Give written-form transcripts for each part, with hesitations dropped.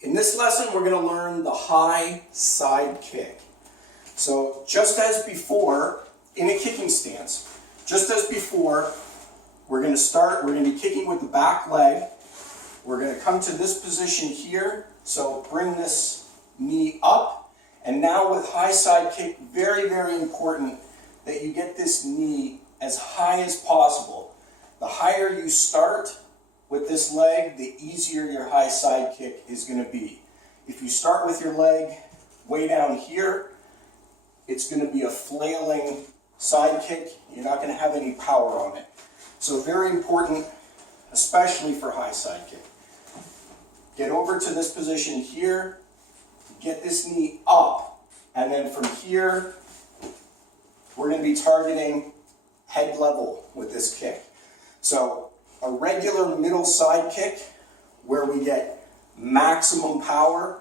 In this lesson, we're going to learn the high side kick. So just as before, in a kicking stance, just as before, we're going to be kicking with the back leg. We're going to come to this position here. So bring this knee up. And now with high side kick, very, very important that you get this knee as high as possible. The higher you start with this leg, the easier your high side kick is going to be. If you start with your leg way down here, it's going to be a flailing side kick. You're not going to have any power on it. So very important, especially for high side kick. Get over to this position here, get this knee up, and then from here, we're going to be targeting head level with this kick. So a regular middle side kick where we get maximum power,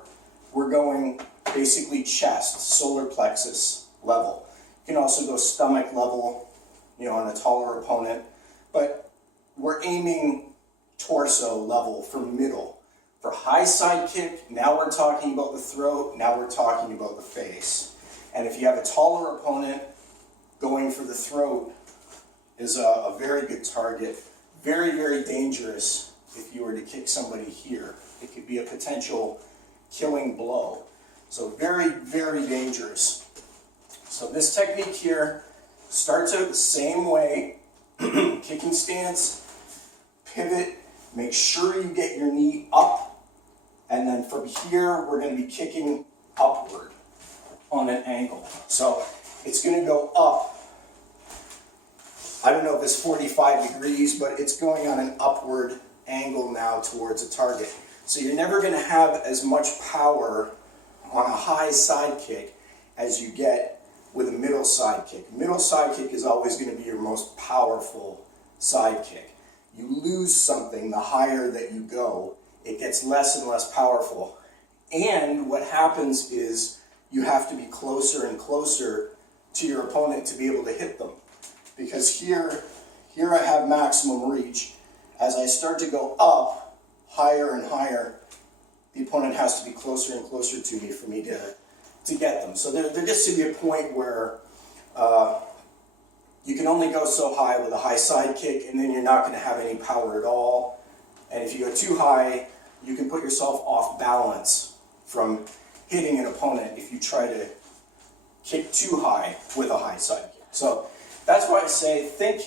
we're going basically chest, solar plexus level. You can also go stomach level, on a taller opponent, but we're aiming torso level for middle. For high side kick, now we're talking about the throat, now we're talking about the face. And if you have a taller opponent, going for the throat is a very good target. Very, very dangerous if you were to kick somebody here. It could be a potential killing blow. So very, very dangerous. So this technique here starts out the same way. Kicking stance, pivot, make sure you get your knee up, and then from here we're going to be kicking upward on an angle. So it's going to go up. I don't know if it's 45 degrees, but it's going on an upward angle now towards a target. So you're never going to have as much power on a high side kick as you get with a middle side kick. Middle side kick is always going to be your most powerful side kick. You lose something the higher that you go, it gets less and less powerful. And what happens is you have to be closer and closer to your opponent to be able to hit them. Because here I have maximum reach. As I start to go up higher and higher, the opponent has to be closer and closer to me for me to get them. So there gets to be a point where you can only go so high with a high side kick, and then you're not going to have any power at all. And if you go too high, you can put yourself off balance from hitting an opponent if you try to kick too high with a high side kick. So that's why I say think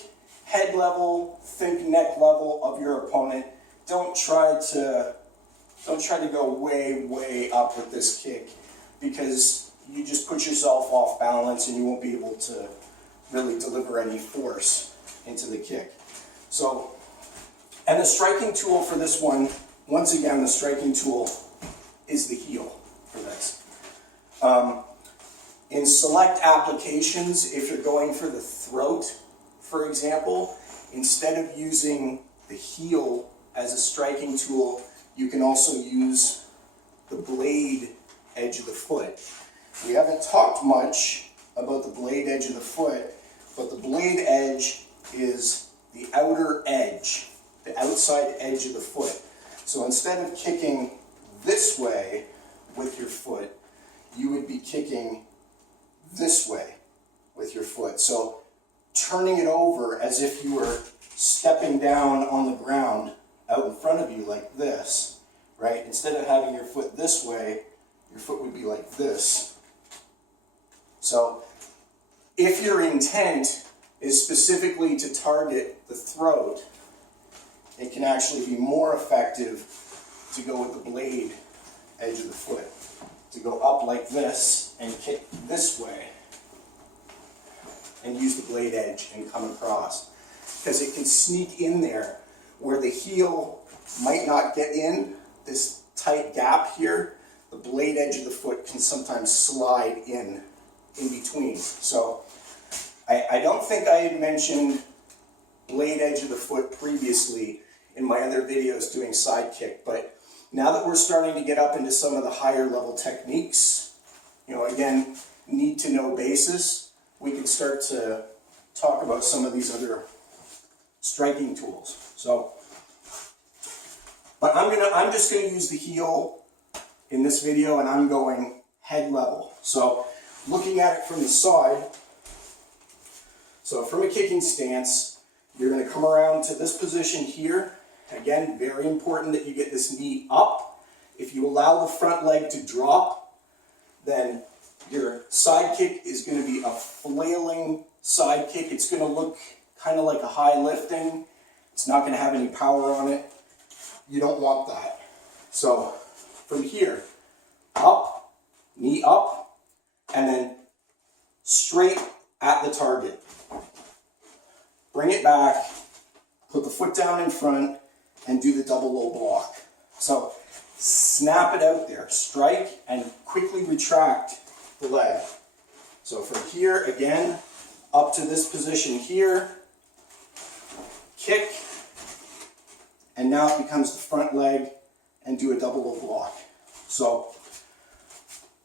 head level, think neck level of your opponent. Don't try to go way, way up with this kick, because you just put yourself off balance and you won't be able to really deliver any force into the kick. So, and the striking tool for this one, once again, the striking tool is the heel for this. In select applications, if you're going for the throat, for example, instead of using the heel as a striking tool, you can also use the blade edge of the foot. We haven't talked much about the blade edge of the foot, but the blade edge is the outer edge, the outside edge of the foot. So instead of kicking this way with your foot, you would be kicking this way with your foot. So turning it over as if you were stepping down on the ground out in front of you like this, right? Instead of having your foot this way, your foot would be like this. So if your intent is specifically to target the throat, it can actually be more effective to go with the blade edge of the foot. To go up like this and kick this way and use the blade edge and come across. Because it can sneak in there where the heel might not get in, this tight gap here, the blade edge of the foot can sometimes slide in between. So I don't think I had mentioned blade edge of the foot previously in my other videos doing side kick, but now that we're starting to get up into some of the higher level techniques, again, need to know basis, we can start to talk about some of these other striking tools. So, but I'm just gonna use the heel in this video, and I'm going head level. So looking at it from the side, so from a kicking stance, you're going to come around to this position here. Again, very important that you get this knee up. If you allow the front leg to drop, then your side kick is going to be a flailing side kick. It's going to look kind of like a high lifting. It's not going to have any power on it. You don't want that. So from here, up, knee up, and then straight at the target. Bring it back, put the foot down in front, and do the double low block. So snap it out there, strike, and quickly retract the leg. So from here, again, up to this position here, kick, and now it becomes the front leg, and do a double low block. So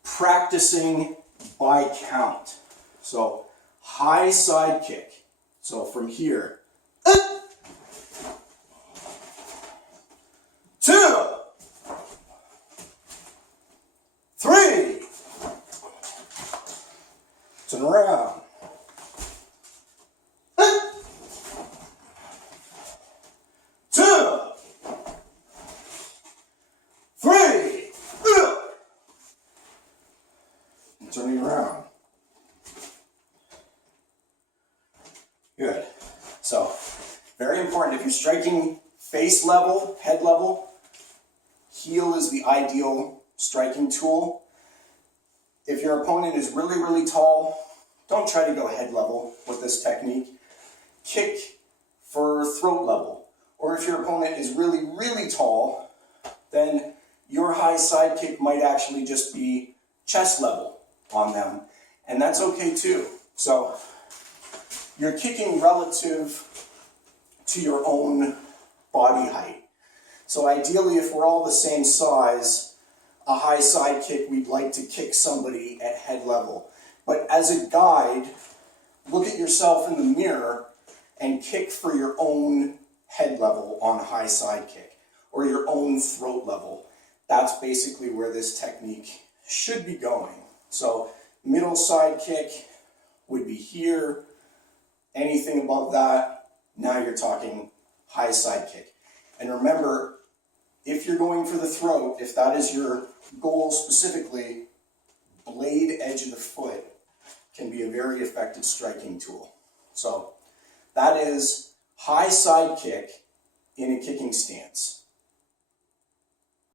practicing by count. So high side kick. So from here, 2, 3, turn around, 2, 3, and turning around. Good. So, very important. If you're striking face level, head level, heel is the ideal striking tool. If your opponent is really, really tall, don't try to go head level with this technique. Kick for throat level. Or if your opponent is really, really tall, then your high side kick might actually just be chest level on them. And that's okay too. So, you're kicking relative to your own body height. So ideally, if we're all the same size, a high side kick, we'd like to kick somebody at head level. But as a guide, look at yourself in the mirror and kick for your own head level on a high side kick, or your own throat level. That's basically where this technique should be going. So middle side kick would be here. Anything above that, now you're talking high side kick. And remember, if you're going for the throat, if that is your goal specifically, blade edge of the foot can be a very effective striking tool. So that is high side kick in a kicking stance.